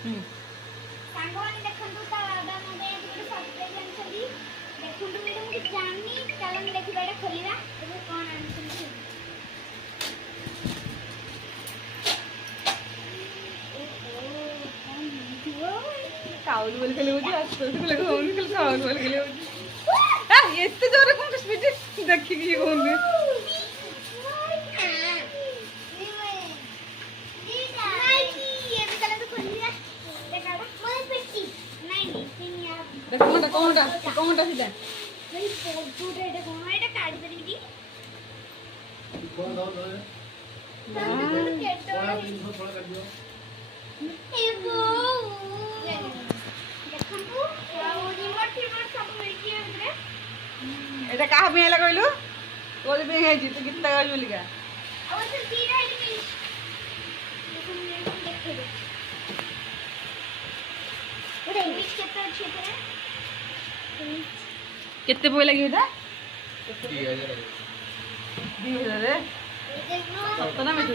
ସାଙ୍ଗମାନେ ଦେଖନ୍ତୁ ତା ବାବା ମୋ ପାଇଁ ଆଜି ଗୋଟେ ସରପ୍ରାଇଜ ଆଣିଛନ୍ତି। ଦେଖନ୍ତୁ ମ୍ୟାଡ଼ାମ ମୁଁ କିଛି ଜାଣିନି, ଚାଲନ୍ତୁ ଦେଖିବା ଏଇଟା ଖୋଲିବା। ଏବେ କ'ଣ ଆଣିଛନ୍ତି? କାଉଲ ବୋଲି ଖାଲି ହଉଛି, ଆସ୍ତେ ଆସ୍ତେ ଖାଲି ହଉନି, ଖାଲି କାଉଲ ବୋଲି ଖାଲି ହଉଛି। ଏତେ ଜୋରରେ କ'ଣ ସ୍ପିଡ୍ ଦେଖିକି ଇଏ କହୁନି। କଣଟା କଣଟା କଣଟା ସେଟା? এটা কাହା ପାଇଁ ହେଲା କହିଲୁ? କୋଉଥି ପାଇଁ ହେଇଛି? ତୁ ଗୀତ ଗାଉଛୁ ବୋଲିକା। କେତେ ପଇସା ଲାଗିବ ଏଇଟା? 2000 ସତ ନା ମିଛ?